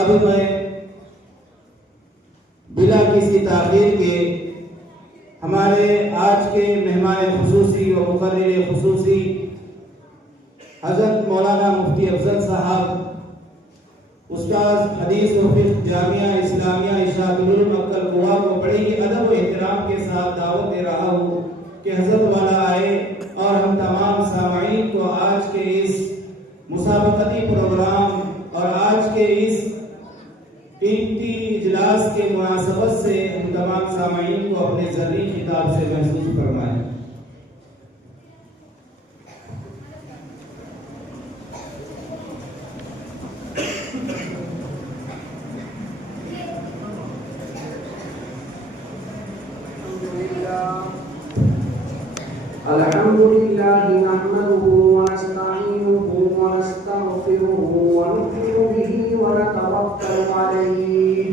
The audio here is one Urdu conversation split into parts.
اب میں بلا کسی تاخیر کے ہمارے آج کے مہمان خصوصی و مقرر خصوصی حضرت مولانا مفتی افضل صاحب، استاد حدیث و فقہ جامعہ اسلامیہ ارشاد العلوم قوا کو بڑے ہی ادب و احترام کے ساتھ دعوت دے رہا ہوں کہ حضرت والا آئے اور ہم تمام سامعین کو آج کے اس مسابقتی پروگرام اور آج کے اس قیمتی اجلاس کے مناسبت سے ہم تمام سامعین کو اپنے ذری خطاب سے محسوس فرمائیں۔ الحمد لله نحمده ونستعينه ونستغفره ونؤمن به ونتوكل عليه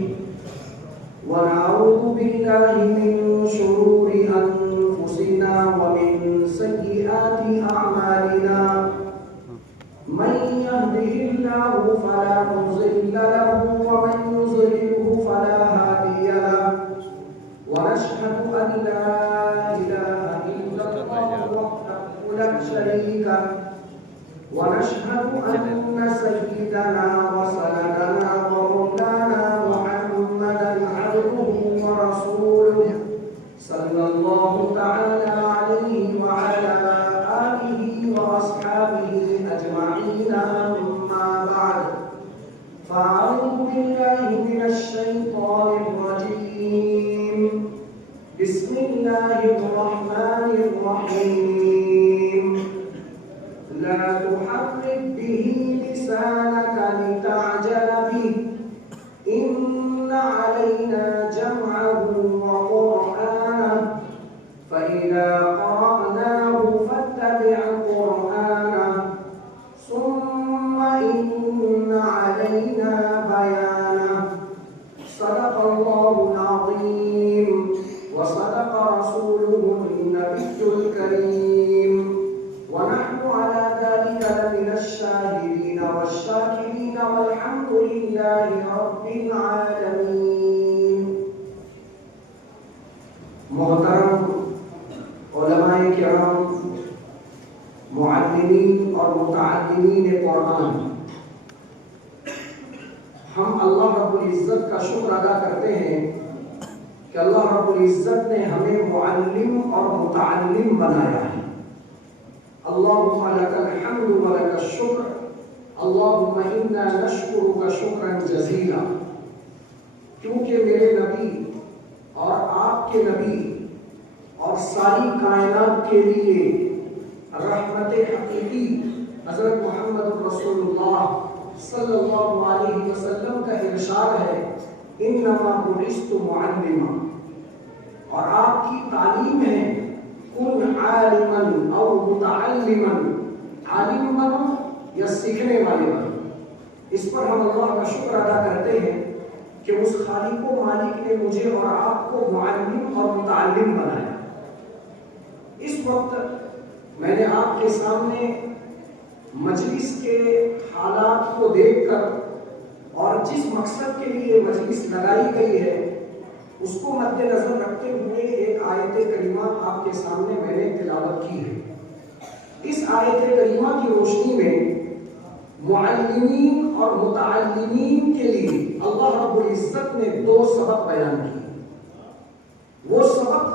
ونعوذ بالله من شرور أنفسنا ومن سيئات أعمالنا من يهده الله فلا مضل له ومن يضلله فلا هادي له ونشهد أن لا إله إلا الله وحده لا شريك له ونشهد أن سيدنا وسندنا ومولانا محمدا عبده ورسوله صلى الله تعالى عليه وعلى آله وأصحابه أجمعين، أما بعد فأعوذ بالله من الشيطان الرجيم، بسم الله الرحمن الرحيم، لا تحرك به لسانك لتعجل به إن علينا جمعه وقرآنه فإذا قرأناه فاتبع قرآنه ثم إن علينا بيانه صدق الله العظيم وصدق رسوله النبي الكريم ونحن على ذلك لمن الشاهدين والشاكرين والحمد لله رب العالمين۔ محترم علماء کرام، معلمین اور متعلمین قرآن، ہم اللہ رب العزت کا شکر ادا کرتے ہیں کہ اللہ رب العزت نے ہمیں معلم اور متعلم بنایا ہے۔ اللہم لک الحمد و لک الشکر، اللہم انا نشکرک شکرا جزیلا، کیونکہ میرے نبی اور آپ کے نبی اور ساری کائنات کے لیے رحمت حقیقی حضرت محمد رسول اللہ صلی اللہ علیہ وسلم کا ارشاد ہے انما بعثت معلما، اور آپ کی تعلیم ہے کن عالما او متعلما، عالم بنو یا سیکھنے والے بنو۔ اس پر ہم اللہ کا شکر ادا کرتے ہیں کہ اس خالق و مالک نے مجھے اور آپ کو معلم اور متعلم بنایا۔ اس وقت میں نے آپ کے سامنے مجلس کے حالات کو دیکھ کر اور جس مقصد کے لیے مجلس لگائی گئی ہے اس کو مد نظر رکھتے ہوئے ایک آیت کریمہ آپ کے سامنے میں نے تلاوت کی ہے۔ اس آیت کریمہ کی روشنی میں معلمین اور متعلمین کے لیے اللہ رب العزت نے دو سبق بیان کیے۔ وہ سبق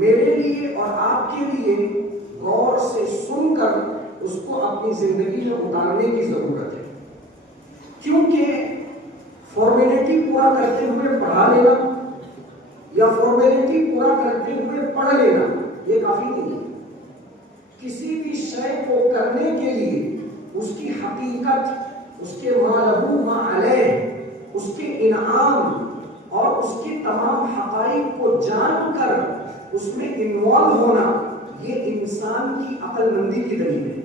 میرے لیے اور آپ کے لیے غور سے سن کر اس کو اپنی زندگی میں اتارنے کی ضرورت ہے، کیونکہ فارمیلٹی پورا کرتے ہوئے پڑھا لینا یا فارمیلٹی پورا کرتے ہوئے پڑھ لینا یہ کافی نہیں ہے۔ کسی بھی شے کو کرنے کے لیے اس کی حقیقت، اس کے ما لہو ما علیہ، اس کے انعام اور اس کے تمام حقائق کو جان کر اس میں انوالو ہونا، یہ انسان کی عقل مندی کی دلیل ہے۔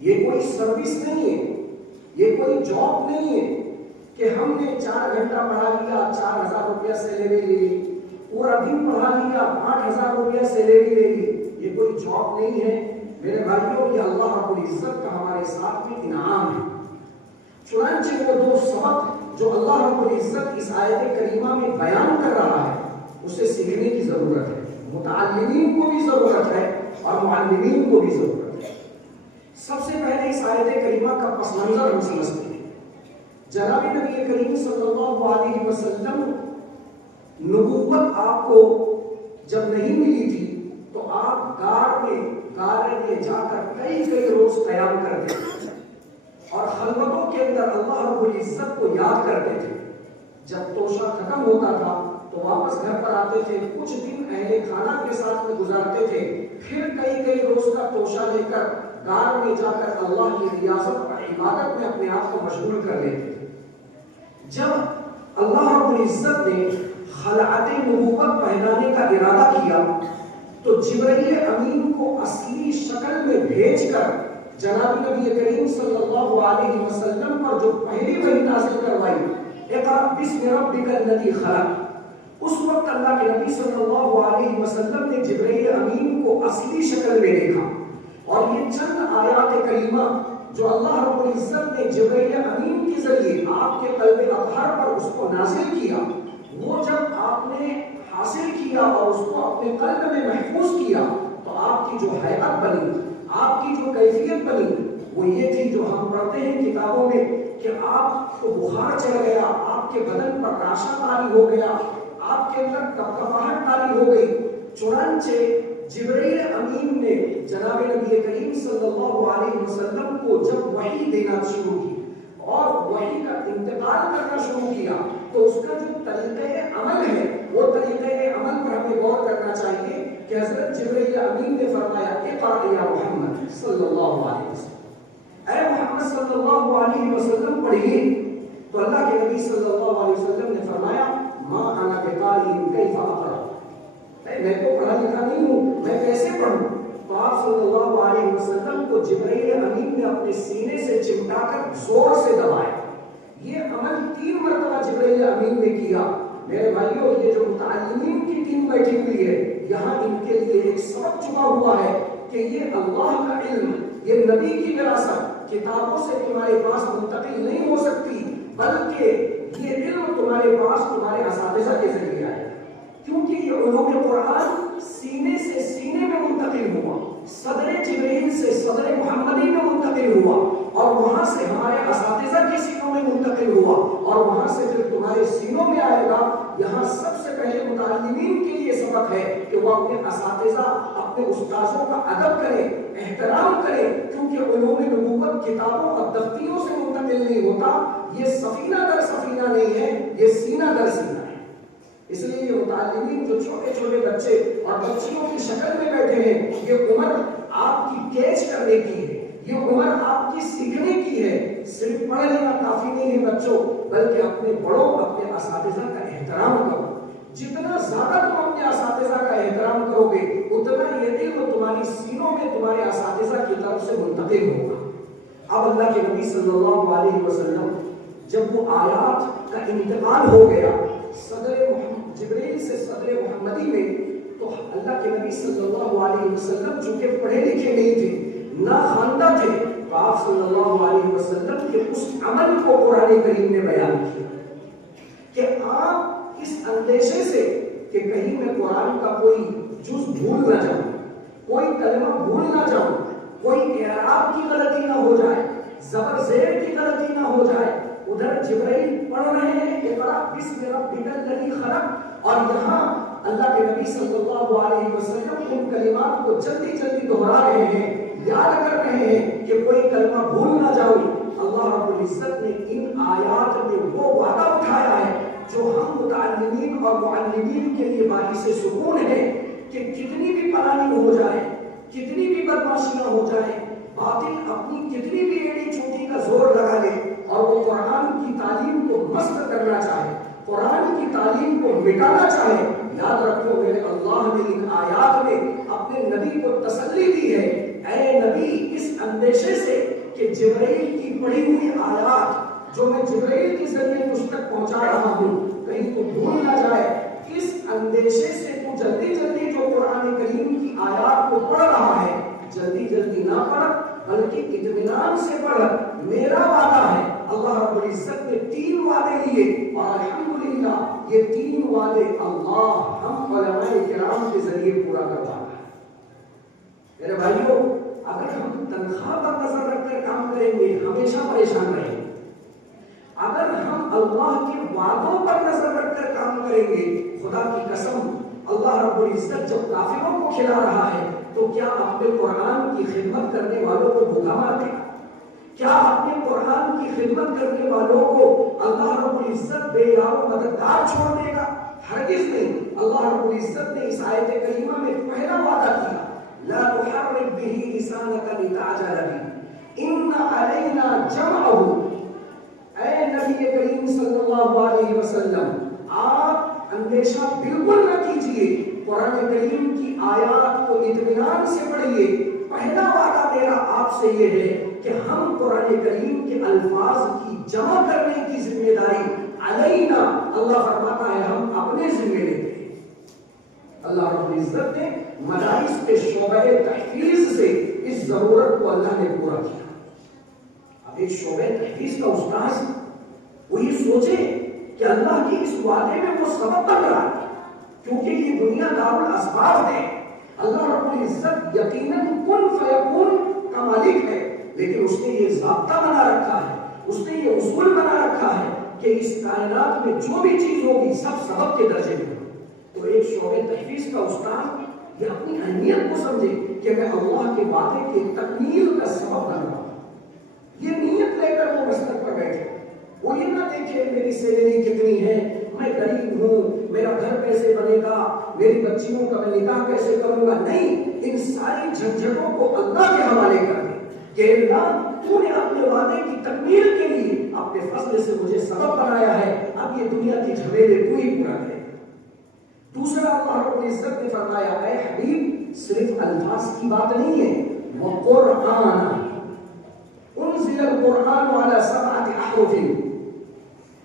یہ کوئی سروس نہیں ہے، یہ کوئی جاب نہیں ہے کہ ہم نے 4 گھنٹہ پڑھا لیا 4000 روپیہ سیلری لے لی، پورا دن پڑھا لیا 8000 روپیہ سیلری لے لی۔ یہ کوئی جاب نہیں ہے میرے بھائیوں، یہ اللہ رب العزت کا ہمارے ساتھ میں انعام ہے۔ چنانچہ وہ دو سبق اللہ رب العزت اس آیت کریمہ میں بیان کر رہا ہے اسے سیکھنے کی ضرورت ہے، متعلمین کو بھی ضرورت ہے اور معلمین کو بھی ضرورت ہے۔ سب سے پہلے اس آیت کریمہ کا پس منظر ہم سمجھتے ہیں۔ جناب نبی کریم صلی اللہ علیہ وسلم نبوت آپ کو جب نہیں ملی تھی تو آپ غار میں جا کر کئی روز قیام کرتے تھے اور خلوتوں کے اندر اللہ رب العزت کو یاد کرتے تھے۔ جب توشہ ختم ہوتا تھا تو واپس گھر پر آتے تھے، کچھ دن اہل خانہ کے ساتھ میں گزارتے تھے، پھر کئی روز کا توشہ لے کر غار میں جا کر اللہ کی ریاضت اور عبادت میں اپنے آپ کو مشغول کر لیتے تھے۔ جب اللہ رب العزت نے خلعت نبوت پہنانے کا ارادہ کیا تو جبرائیل امین کو اصلی شکل میں بھیج کر جناب نبی کریم صلی اللہ علیہ وسلم پر جو پہلی وحی نازل کروائی، اقرأ بسم ربک الذی خلق، اس وقت اللہ کے نبی صلی اللہ علیہ وسلم نے جبرائیل امین کو اصلی شکل میں دیکھا، اور یہ چند آیات کریمہ جو اللہ رب العزت نے جبرائیل امین کے ذریعے آپ کے قلب اطہر پر اس کو نازل کیا، وہ جب آپ نے حاصل کیا اور اس کو اپنے قلب میں محفوظ کیا تو آپ کی جو حیات بنی، آپ کی جو کیفیت بنی وہ یہ تھی جو ہم پڑھتے ہیں کتابوں میں کہ آپ کو بخار چڑھ گیا، آپ کے بدن پر راشا طاری ہو گیا، آپ کے اندر کپکپاہٹ طاری ہو گئی۔ چنانچہ جبرائیل امین نے جناب نبی کریم صلی اللہ علیہ وسلم کو جب وحی دینا شروع کی اور وحی کا انتقال کرنا شروع کیا تو اس کا جو طریقہ عمل ہے وہ طریقہ عمل پر ہمیں غور کرنا چاہیے کہ حضرت جبرائیل امین نے فرمایا اقرأ یا محمد صلی اللہ علیہ وسلم، اے محمد صلی اللہ علیہ وسلم پڑھیے۔ تو اللہ کے نبی صلی اللہ علیہ وسلم نے فرمایا ما انا بقاری کیف اقرأ، میں تو پڑھا لکھا نہیں ہوں، میں کیسے پڑھوں؟ تو آپ صلی اللہ علیہ وسلم کو جبرائیل امین نے اپنے سینے سے چمٹا کر زور سے دبایا۔ یہ عمل 3 مرتبہ جبرائیل امین نے کیا۔ میرے بھائیوں، یہ جو متعلمین کی ٹیم بیٹھی ہوئی ہے یہاں ان کے لیے ایک سبق چھپا ہوا ہے کہ یہ اللہ کا علم، یہ نبی کی وراثت کتابوں سے تمہارے پاس منتقل نہیں ہو سکتی، بلکہ یہ علم تمہارے پاس تمہارے اساتذہ کے ذریعے آئے، کیونکہ یہ علوم قرآن سینے سے سینے میں منتقل ہوا، صدر جبرائیل سے صدر محمدی میں منتقل ہوا، اور وہاں سے ہمارے اساتذہ کے سینوں میں منتقل ہوا، اور وہاں سے پھر تمہارے سینوں میں آئے گا۔ یہاں سب سے پہلے متعلمین کے لیے سبق ہے کہ وہ اپنے اساتذہ، اپنے استاذوں کا ادب کریں، احترام کریں، کیونکہ علوم نبوت کتابوں اور دفتروں سے منتقل نہیں ہوتا۔ یہ سفینہ در سفینہ نہیں ہے، یہ سینہ در سینہ ہے۔ اس لیے یہ متعلمین جو چھوٹے چھوٹے بچے اور بچیوں کی شکل میں بیٹھے ہیں، یہ عمر آپ کی کیچ کرنے کی ہے، یہ عمر آپ کی سیکھنے کی ہے۔ صرف پڑھ لینا کافی نہیں ہے بچوں، بلکہ اپنے بڑوں، اپنے اساتذہ کا احترام کرو۔ جتنا زیادہ تم اپنے اساتذہ کا احترام کرو گے اتنا یہ علم تمہاری سینوں میں تمہارے اساتذہ کی طرف سے منتقل ہوگا۔ اب اللہ کے نبی صلی اللہ علیہ وسلم جب وہ آیات کا انتقال ہو گیا جبرائیل سے صدر محمدی میں، تو اللہ کے نبی صلی اللہ علیہ وسلم چونکہ پڑھے لکھے نہیں تھے، نہ خواندہ تھے، تو آپ صلی اللہ علیہ وسلم کے اس عمل کو قرآن کریم نے بیان کیا کہ آپ اس اندیشے سے کہ کہیں میں قرآن کا کوئی جز بھول نہ جاؤں، کوئی کلمہ بھول نہ جاؤں، کوئی اعراب کی غلطی نہ ہو جائے، زبر زیر کی غلطی نہ ہو جائے۔ ادھر جبرائیل پڑھ رہے ہیں اقرأ بسم ربک الذی خلق، اور یہاں اللہ کے نبی صلی اللہ علیہ وسلم ان کلمات کو جلدی جلدی دہرا رہے ہیں، یاد کر رہے ہیں کہ کوئی کلمہ بھول نہ جاؤ۔ اللہ رب العزت نے ان آیات میں وہ وعدہ اٹھایا ہے جو ہم متعلمین اور معلمین کے لیے باعث سکون ہے کہ کتنی بھی پلانی ہو جائے، کتنی بھی بدماشیاں ہو جائیں، باطل اپنی کتنی بھی ایڑی چوٹی کا زور لگا لے اور وہ قرآن کی تعلیم کو مسخ کرنا چاہے، قرآن کی تعلیم کو مٹانا چاہے، یاد رکھو میرے اللہ نے ان آیات میں اپنے نبی کو تسلی دی ہے، اے نبی اس اندیشے سے کہ جبرائیل کی پڑھی ہوئی آیات جو میں جبرائیل کے ذریعے تجھ تک پہنچا رہا ہوں کہیں تو بھول نہ جائے، اس اندیشے سے تو جلدی جلدی جو قرآن کریم کی آیات کو پڑھ رہا ہے جلدی جلدی نہ پڑھ بلکہ اطمینان سے پڑھ۔ میرا وعدہ ہے، اللہ رب العزت نے 3 وعدے لیے اللہ ہم علماء کرام کے ذریعے پورا کروانا ہے۔ میرے بھائیوں، اگر ہم تنخواہ پر نظر رکھ کر کام کریں گے ہمیشہ پریشان رہیں گے۔ اگر ہم اللہ کے وعدوں پر نظر رکھ کر کام کریں گے، خدا کی قسم اللہ رب العزت جب کافروں کو کھلا رہا ہے تو کیا اپنے قرآن کی خدمت کرنے والوں کو بھوکا مار دے گا؟ کیا اپنے قرآن کی خدمت کرنے والوں کو اللہ رب العزت بے یار و مددگار چھوڑ دے گا؟ ہرگز نہیں۔ اللہ رب العزت نے اس آیت کریمہ میں پہلا وعدہ کیا، لا تحرک بہ لسانک لتعجل بہ ان علینا جمعہ۔ اے نبی کریم صلی اللہ علیہ وسلم، آپ اندیشہ بالکل نہ کیجئے، قرآن کریم کی آیات کو اطمینان سے پڑھیے۔ پہلا وعدہ میرا آپ سے یہ ہے کہ ہم قرآن کریم کے الفاظ کی جمع کرنے کی ذمہ داری علینا، اللہ فرماتا ہے ہم اپنے ذمہ لیتے ہیں۔ اللہ رب العزت نے مدارس کے شعبہ تحفیظ سے اس ضرورت کو اللہ نے پورا کیا۔ اب ایک شعبہ تحفیظ کا استاذ وہ یہ سوچے کہ اللہ کی اس وعدے میں وہ سبب بن رہا ہے، کیونکہ یہ دنیا دار الاسباب ہے۔ اللہ رب العزت یقیناً کن فیکون کا مالک ہے، لیکن اس نے یہ ضابطہ بنا رکھا ہے، اس نے یہ اصول بنا رکھا ہے کہ اس کائنات میں جو بھی چیز ہوگی سب سبب کے درجے میں ہوگی۔ تو ایک شعبہ تحفیظ کا استاد یہ اپنی اہمیت کو سمجھے کہ میں اللہ کے وعدے کی تکمیل کا سبب بن رہا ہوں۔ یہ نیت لے کر وہ مسلک پر بیٹھے، وہ یہ نہ دیکھے میری سیلری کتنی ہے، میں غریب ہوں، میرا گھر کیسے بنے گا، میری بچیوں کا میں نکاح کیسے کروں گا۔ نہیں، ان ساری جھنجھٹوں کو اللہ کے حوالے کر دے کہ اللہ تو نے اپنے وعدے کی تکمیل کے لیے اپنے فضل سے مجھے سبب بنایا ہے، اب یہ دنیا کی جھمیلے تو ہی پورا کرے۔ دوسرا اللہ رب العزت نے فرمایا، اے حبیب صرف الفاظ کی بات نہیں ہے، وقرآن انزل القرآن علی سبعۃ احرف،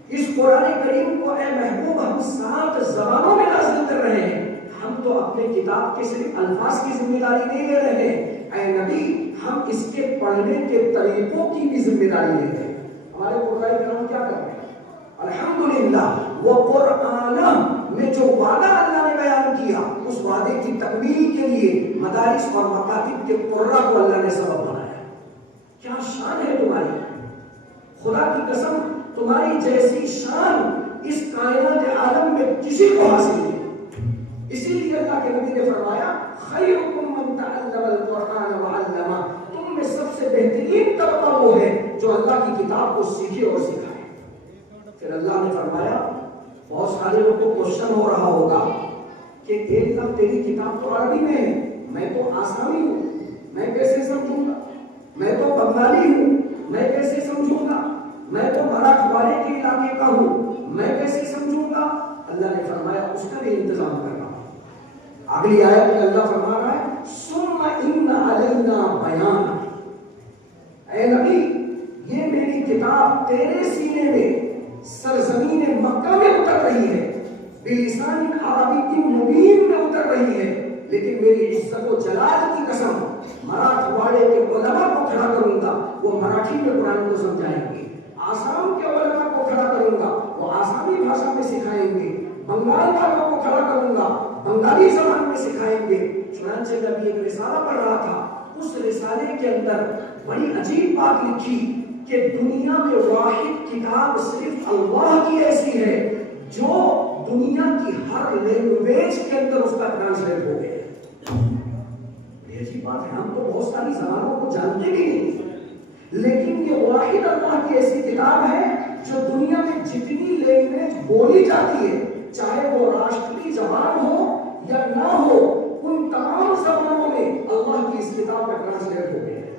اس قرآن کریم کو اے محبوب ہم 7 زبانوں میں نازل کر رہے ہیں۔ ہم تو اپنے کتاب کے صرف الفاظ کی ذمہ داری نہیں لے رہے ہیں، اے نبی ہم اس کے پڑھنے کے طریقوں کی بھی ذمہ داری لے رہے ہیں۔ ہمارے قرآن کرام کیا کرتے ہیں؟ الحمدللہ وہ قرآن میں جو وعدہ اللہ نے بیان کیا اس وعدے کی تکمیل کے لیے مدارس اور مکاتب کے قرآ کو اللہ نے سبب بنایا۔ کیا شان ہے تمہاری، خدا کی قسم تمہاری جیسی شان اس کائنات عالم میں کسی کو حاصل نہیں۔ اسی لیے اللہ کے نبی نے فرمایا، خیرکم من تعلم القرآن وعلمہ، تم میں سب سے بہترین طبقہ وہ ہے جو اللہ کی کتاب کو سیکھے اور سکھائے۔ پھر اللہ نے فرمایا، بہت سارے لوگوں کو کوشچن ہو رہا ہوگا کہ ایک دم تیری کتاب تو عربی میں ہے، میں تو آسامی ہوں، میں کیسے سمجھوں گا؟ میں تو بنگالی ہوں، میں کیسے سمجھوں گا؟ میں تو مراٹھواڑے کے علاقے کا ہوں، میں کیسے سمجھوں گا؟ اللہ نے فرمایا اس کا بھی انتظام کرنا۔ اگلی آیت میں اللہ فرما رہا ہے، ثم ان علینا بیان، اے نبی یہ میری کتاب تیرے سینے میں سرزمین مکہ میں اتر رہی ہے، بلسان عربی مبین میں اتر رہی ہے، لیکن میری عزت و جلال کی قسم مراٹھواڑے کے علماء کو کھڑا کروں گا، وہ مراٹھی میں قرآن کو سمجھائیں گے، آسام کے علماء کو کھڑا کروں گا، وہ آسامی بھاشا میں سکھائیں گے، بنگال والوں کو کھڑا کروں گا، بنگالی زبان میں سکھائیں گے۔ چنانچہ نبی ایک رسالہ پڑھ رہا تھا، اس رسالے کے اندر بڑی عجیب بات لکھی کہ دنیا میں واحد کتاب صرف اللہ کی ایسی ہے جو دنیا کی ہر لینگویج کے اندر اس کا ٹرانسلیٹ ہو گیا۔ یہ عجیب بات ہے، ہم تو بہت ساری زبانوں کو جانتے بھی نہیں، لیکن یہ واحد اللہ کی ایسی کتاب ہے جو دنیا میں جتنی لینگویج بولی جاتی ہے، چاہے وہ راشٹری زبان ہو یا نہ ہو، ان تمام زبانوں میں اللہ کی اس کتاب کا ٹرانسلیٹ ہو گیا ہے۔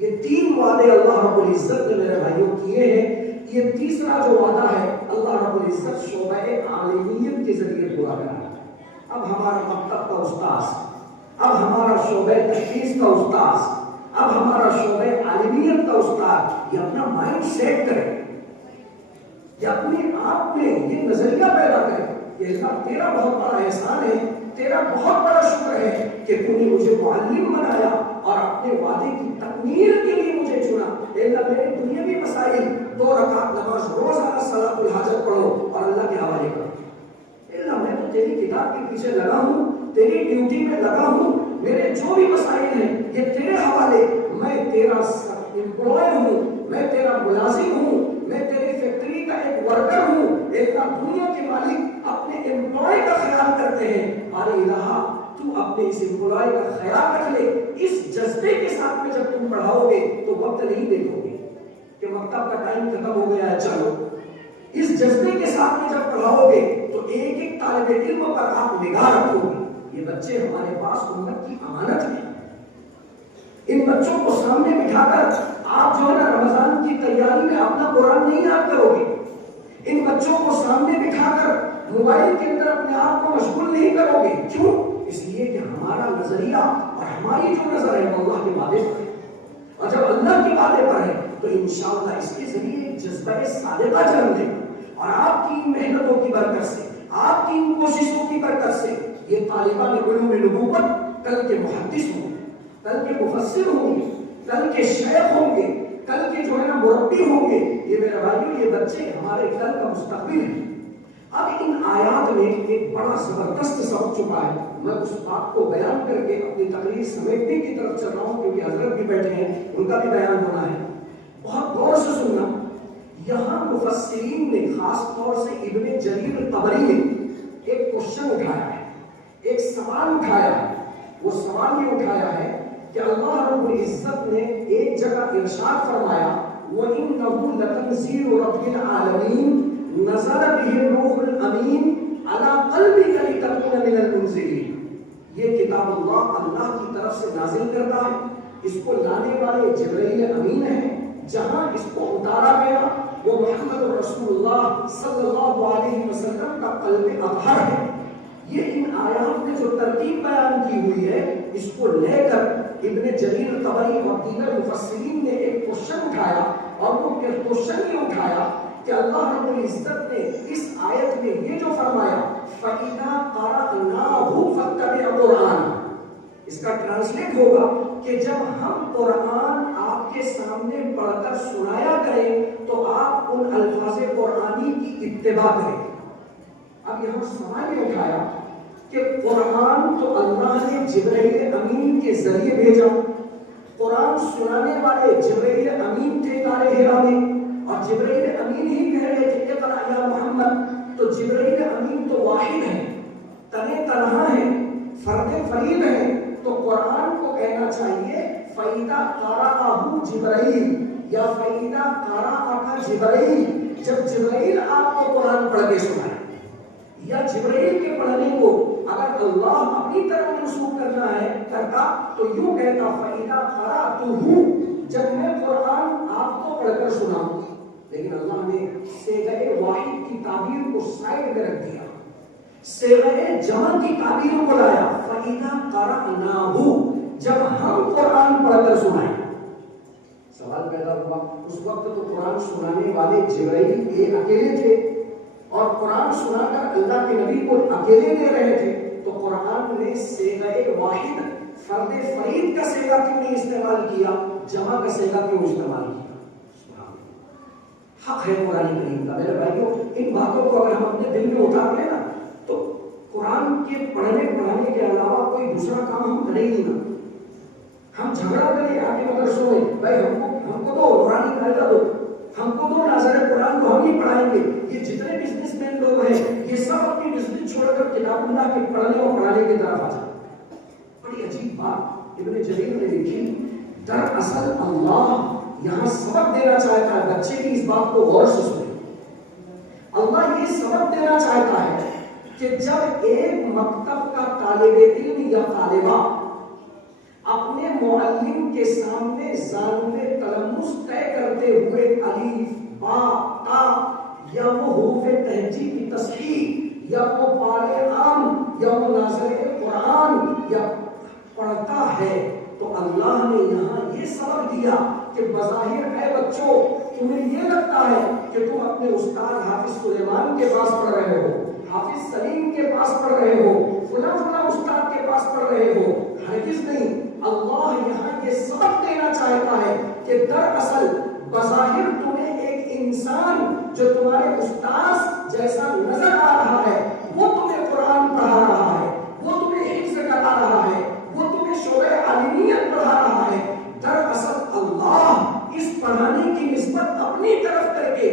یہ 3 وعدے اللہ رب العزت نے میرے بھائیوں کیے ہیں۔ یہ تیسرا جو وعدہ ہے اللہ رب العزت شعبہ عالمیت کے ذریعے پورا کر رہا ہے۔ اب ہمارا مکتب کا استاذ، اب ہمارا شعبہ تحفیظ کا استاذ، اب ہمارا شعبہ عالمیت کا استاد یہ اپنا مائنڈ سیٹ کرے، یہ اپنے آپ میں یہ نظریہ پیدا کرے کہ اللہ تیرا بہت بڑا احسان ہے، تیرا بہت بڑا شکر ہے کہ تو نے مجھے معلم بنایا اور اپنے وعدے کی تکمیل کے لیے مجھے چنا۔ اے اللہ میرے دنیاوی مسائل 2 رکعت نماز روزانہ صلاۃ الحاجت پڑھو اور اللہ کے حوالے کرو۔ اے ڈیوٹی میں لگا ہوں، میرے جو بھی مسائل ہیں یہ تیرے حوالے، میں تیرا امپلائے ہوں، میں تیرا ملازم ہوں، میں تیری فیکٹری کا ایک ورکر ہوں۔ ایک دنیا کے مالک اپنے امپلائے کا خیال کرتے ہیں، اور الہ تو اپنے اس امپلائے کا خیال رکھ لے۔ اس جذبے کے ساتھ میں جب تم پڑھاؤ گے تو وقت نہیں دیکھو گے کہ مکتب کا ٹائم ختم ہو گیا ہے چلو۔ اس جذبے کے ساتھ میں جب پڑھاؤ گے تو ایک ایک طالب علم پر آپ نگاہ رکھو گے۔ یہ بچے ہمارے پاس امت کی امانت ہیں۔ ان بچوں کو سامنے بٹھا کر آپ جو ہے نا رمضان کی تیاری میں اپنا قرآن نہیں یاد کرو گے۔ ان بچوں کو سامنے بٹھا کر موبائل کے اندر اپنے آپ کو مشغول نہیں کرو گے۔ کیوں؟ اس لیے کہ ہمارا نظریہ اور ہماری جو نظر ہے وہ اللہ کے وعدے پر ہے، اور جب اللہ کی وعدے پر ہے تو انشاءاللہ اس کے ذریعے ایک جذبہ صادقہ جنم دے گا، اور آپ کی محنتوں کی برکت سے، آپ کی کوششوں کی برکت سے یہ طالبان علوم نبوت کل کے محدث ہوں گے، کل کے مفسر ہوں گے، کل کے شیخ ہوں گے، کل کے جو ہے نا مربی ہوں گے۔ یہ میرے بھائیوں یہ بچے ہمارے کل کا مستقبل ہیں۔ اب ان آیات میں ایک بڑا زبردست سبق چھپا ہے، میں اس بات کو بیان کر کے اپنی تقریر سمیٹنے کی طرف چل رہا ہوں، کیونکہ حضرت بھی بیٹھے ہیں، ان کا بھی بیان ہونا ہے۔ بہت غور سے سننا، یہاں مفسرین نے خاص طور سے ابن جریر طبری نے ایک کوشچن اٹھایا ہے، ایک سوال اٹھایا ہے۔ وہ سوال یہ اٹھایا ہے کہ اللہ رب العزت نے ایک جگہ ارشاد فرمایا وَإِنَّهُ لَتَنزِيلُ رَبِّ الْعَالَمِينَ نَزَلَ بِهِ الرُّوحُ الْأَمِينُ عَلَى قَلْبِكَ لِتَكُونَ مِنَ الْمُنذِرِينَ۔ یہ کتاب اللہ کی طرف سے نازل کرتا ہے، اس کو لانے والے جبرائیل امین ہیں، جہاں اس کو اتارا گیا وہ محمد رسول اللہ صلی اللہ علیہ وسلم کا قلب اطہر ہے۔ یہ ان آیات میں جو ترتیب بیان کی ہوئی ہے، اس کو لے کر ابن جریر طبری اور دیگر مفسرین نے ایک کوشچن اٹھایا، اور وہ کوشچن یہ اٹھایا کہ اللہ رب العزت نے اس آیت میں یہ جو فرمایا فَإِذَا قَرَأْنَاهُ فَاتَّبِعْ قُرْآنَهُ، اس کا ٹرانسلیٹ ہوگا کہ جب ہم قرآن آپ کے سامنے پڑھ کر سنایا کریں تو آپ ان الفاظ قرآنی کی اتباع کریں۔ اب یہاں سوال یہ اٹھایا کہ قرآن تو اللہ نے جبرائیل امین کے ذریعے بھیجا، قرآن سنانے والے جبرائیل امین تھے غار حرا میں، اور جبرائیل امین ہی کہہ رہے تھے اقرأ یا محمد، تو جبرائیل امین تو واحد ہیں، تنے تنہا ہیں، فرد فرید ہیں، تو قرآن کو کہنا چاہیے فَإِذَا قَرَأَهُ جبرائیل یا فَإِذَا قَرَأَكَ جبرائیل، جب جبرائیل آپ کو قرآن پڑھ کے سنائے، یا جبرائیل کے پڑھنے کو اگر اللہ اپنی طرف منسوخ کرنا ہے کرتا تو یوں کہتا فَإِذَا قَرَأْتُهُ، جب میں قرآن آپ کو پڑھ کر سناؤں، لیکن اللہ نے صیغہ واحد کی تعبیر کو سائڈ میں رکھ دیا، صیغہ جمع کی تعبیر کو لایا فَإِذَا قَرَأْنَاهُ، جب ہم قرآن پڑھ کر سنائیں۔ سوال پیدا ہوا، اس وقت تو قرآن سنانے والے جبرائیل ایک اکیلے تھے، اور قرآن سنا کر اللہ کے نبی کو اکیلے دے رہے تھے، تو قرآن نے صیغہ واحد فرد فرید کا صیغہ کیوں نہیں استعمال کیا، جمع کا صیغہ کیوں استعمال کیا؟ حق ہے قرآن کریم کا۔ میرے بھائیوں، ان باتوں کو اگر ہم اپنے دل میں اتار لیں نا تو قرآن کے پڑھنے پڑھانے کے علاوہ کوئی دوسرا کام ہم کریں ہی نہ۔ ہم جھگڑا کریں آگے مدرسوں میں، بھائی ہم کو دو قرآن قاعدہ دو، ہم کو دو ناظر قرآن کو ہم ہی پڑھائیں گے۔ یہ جتنے بزنس مین لوگ ہیں یہ سب اپنی بزنس چھوڑ کر کتاب اللہ کے پڑھنے اور پڑھانے کی طرف آ جائیں۔ بڑی عجیب بات ابن جریر نے لکھی، دراصل اللہ یہاں سبق دینا چاہتا ہے، بچے بھی اس بات کو غور سے سنیں، اللہ یہ سبق دینا چاہتا ہے کہ جب ایک مکتب کا طالب علم یا طالبہ اپنے معلم کے سامنے زانو تلمس طے کرتے ہوئے الف با تا یا وہ حروف تہجی کی تصحیح یا وہ پارے عام یا وہ ناظر قرآن یا پڑھتا ہے، تو اللہ نے یہاں یہ سبق دیا کہ بظاہر ہے بچوں تمہیں یہ لگتا ہے کہ تم اپنے استاد حافظ سلیمان کے پاس پڑھ رہے ہو، حافظ سلیم کے پاس پڑھ رہے ہو، فلاں فلاں استاد کے پاس پڑھ رہے ہو، ہرگز نہیں۔ اللہ یہاں یہ سبق دینا چاہتا ہے کہ دراصل بظاہر تمہیں ایک انسان جو تمہارے استاد جیسا نظر آ رہا ہے، وہ تمہیں قرآن پڑھا رہا ہے، وہ تمہیں حفظ کرا پڑھانے کی نسبت اپنی طرف کر کے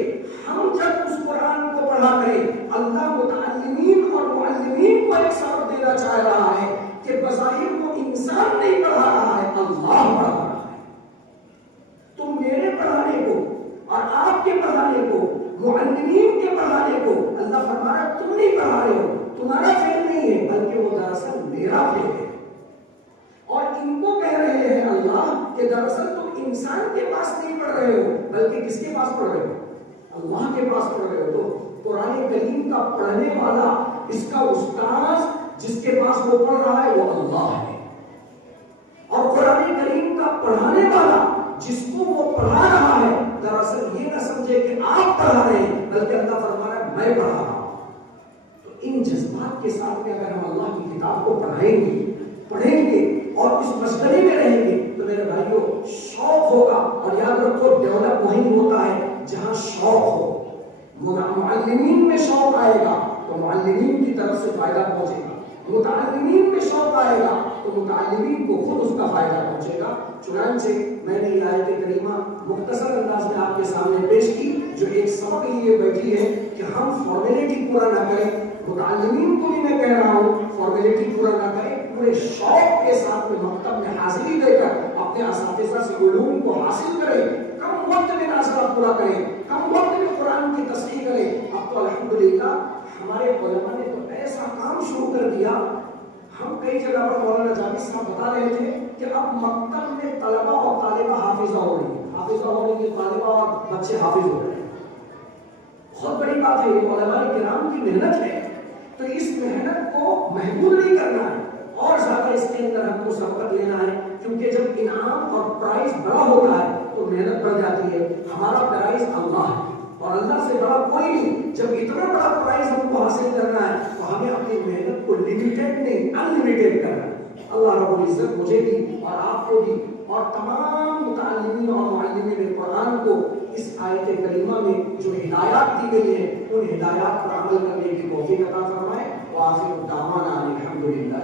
ہم جب اس قرآن کو پڑھا کریں، اللہ متعلمین اور معلمین کو ایک سبق دینا چاہ رہا ہے کہ بظاہر وہ انسان نہیں پڑھا رہا ہے، اللہ پڑھا رہا ہے۔ تم میرے پڑھانے کو اور آپ کے پڑھانے کو، معلمین کے پڑھانے کو، اللہ فرما رہا ہے تم نہیں پڑھا رہے ہو، تمہارا فعل نہیں ہے بلکہ وہ دراصل میرا فعل ہے۔ اور ان کو کہہ رہے ہیں اللہ کہ دراصل تم انسان کے پاس نہیں پڑھ رہے ہو بلکہ کس کے پاس پڑھ رہے ہو؟ اللہ کے پاس پڑھ رہے ہو۔ تو قرآن کریم کا پڑھنے والا، اس کا استاد جس کے پاس وہ پڑھ رہا ہے وہ اللہ ہے، اور قرآن کریم کا پڑھانے والا جس کو وہ پڑھا رہا ہے دراصل یہ نہ سمجھے کہ آپ پڑھا رہے ہیں بلکہ اللہ فرما رہا ہے میں پڑھا رہا ہوں۔ تو ان جذبات کے ساتھ میں اگر ہم اللہ کی کتاب کو پڑھیں گے اور اس مشغلے میں رہیں گے تو میرے بھائیوں شوق ہوگا۔ اور یاد رکھو ڈیولپ وہی ہوتا ہے جہاں شوق ہو۔ معلمین میں شوق آئے گا تو معلمین کی طرف سے فائدہ پہنچے گا، متعلمین میں شوق آئے گا تو متعلمین کو خود اس کا فائدہ پہنچے گا۔ چنانچہ میں نے یہ آیت کریمہ مختصر انداز میں آپ کے سامنے پیش کی جو ایک سبق لیے بیٹھی ہے کہ ہم فارمیلٹی پورا نہ کریں۔ متعلمین کو بھی میں کہہ رہا ہوں فارمیلٹی پورا نہ کریں، پورے شوق کے ساتھ میں مکتب میں حاضری دے کر اپنے اساتذہ سے علوم کو حاصل کریں، کم وقت میں ناظرہ پورا کریں، کم وقت میں قرآن کی تصحیح کریں۔ اب تو الحمدللہ ہمارے علماء نے تو ایسا کام شروع کر دیا، ہم کئی جگہ پر مولانا جاوید صاحب بتا رہے تھے کہ اب مکتب میں طلبہ اور طالبہ حافظہ ہو رہی ہیں، حافظہ ہو رہی ہے، طالبہ اور بچے حافظ ہو رہے ہیں۔ بہت بڑی بات ہے، یہ علماء کرام کی محنت ہے، تو اس محنت کو محدود نہیں کرنا ہے، اور زیادہ اس کے اندر ہم کو سبقت لینا ہے، کیونکہ جب انعام اور پرائز بڑا ہوتا ہے تو محنت بڑھ جاتی ہے۔ ہمارا پرائز اللہ ہے اور اللہ سے بڑا کوئی نہیں۔ جب اتنا بڑا پرائز ہم کو حاصل کرنا ہے تو ہمیں اپنی محنت کو لمیٹڈ نہیں انلمیٹڈ کرنا ہے۔ اللہ رب العزت مجھے بھی اور آپ کو بھی اور تمام متعلمین اور معلمین قرآن کو اس آیت کریمہ میں جو ہدایات دی گئی ہیں ان ہدایات پر عمل کرنے کی توفیق عطا فرمائے۔ وآخر دعوانا الحمدللہ۔